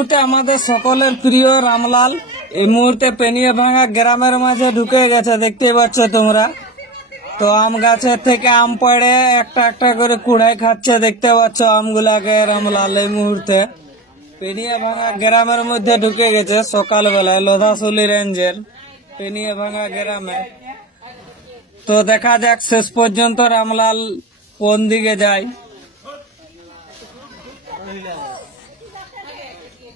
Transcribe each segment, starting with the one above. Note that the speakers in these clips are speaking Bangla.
মুহূর্তে আমাদের সকলের প্রিয় রামলাল এই মুহূর্তে পেনিয়ে ভাঙা গ্রামের মাঝে ঢুকে গেছে, দেখতে পাচ্ছ তোমরা। তো আম গাছের থেকে আম পড়ে একটা একটা করে কুড়াই খাচ্ছে, দেখতে পাচ্ছ আমগুলাকে রামলাল এই মুহূর্তে পেনিয়ে ভাঙা গ্রামের মধ্যে ঢুকে গেছে সকালবেলায় লোধাশুলি রেঞ্জের পেনিয়ে ভাঙা গ্রামে। তো দেখা যাক শেষ পর্যন্ত রামলাল কোন দিকে যায়।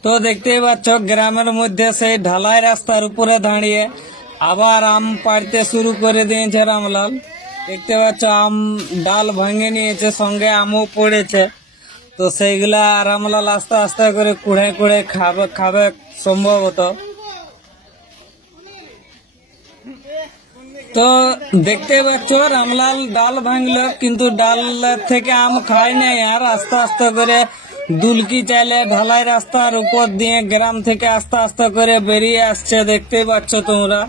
তো দেখতেই পাচ্ছ গ্রামের মধ্যে সেই ঢালাই রাস্তার উপরে দাঁড়িয়ে আবার আম পাড়তে শুরু করে দিয়েছে রামলাল। দেখতে পাচ্ছ আম ডাল ভেঙে নিয়েছে, সঙ্গে আমও পড়েছে। তো সেইগুলা রামলাল আস্তে আস্তে করে কুড়ে কুড়ে খাবে সম্ভবত। তো দেখতে পাচ্ছ রামলাল ডাল ভাঙলো, কিন্তু ডাল থেকে আম খায় নাই, আর আস্তে আস্তে করে দুলকি চাইলে ঢালাই রাস্তার উপর দিয়ে গ্রাম থেকে আস্তে আস্তে করে বেরিয়ে আসছে, দেখতে পাচ্ছ তোমরা।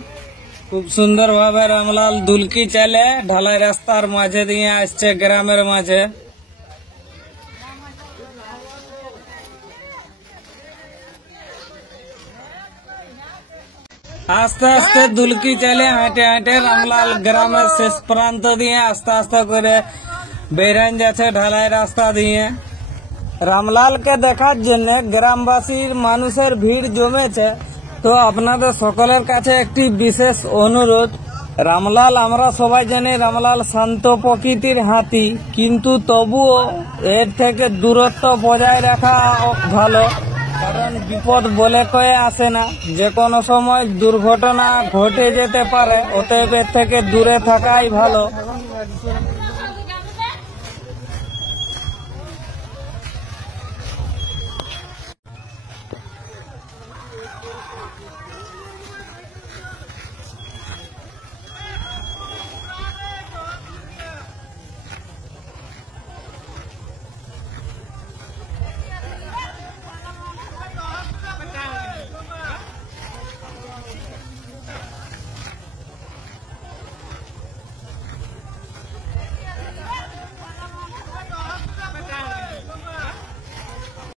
খুব সুন্দর ভাবে রামলাল দুলকি চাইলে ঢালাই রাস্তার মাঝে দিয়ে আসছে গ্রামের মাঝে। আস্তে আস্তে দুলকি চাইলে হাঁটে হাঁটে রামলাল গ্রামের শেষ প্রান্ত দিয়ে আস্তে আস্তে করে বেরান যাচ্ছে ঢালাই রাস্তা দিয়ে। রামলালকে দেখার জন্য গ্রামবাসীর মানুষের ভিড় জমেছে। তো আপনাদের সকলের কাছে একটি বিশেষ অনুরোধ, রামলাল আমরা সবাই জানি রামলাল শান্ত প্রকৃতির হাতি, কিন্তু তবুও এর থেকে দূরত্ব বজায় রাখা ভালো, কারণ বিপদ বলে কয়ে আসে না, যে কোনো সময় দুর্ঘটনা ঘটে যেতে পারে, অতএব এর থেকে দূরে থাকাই ভালো।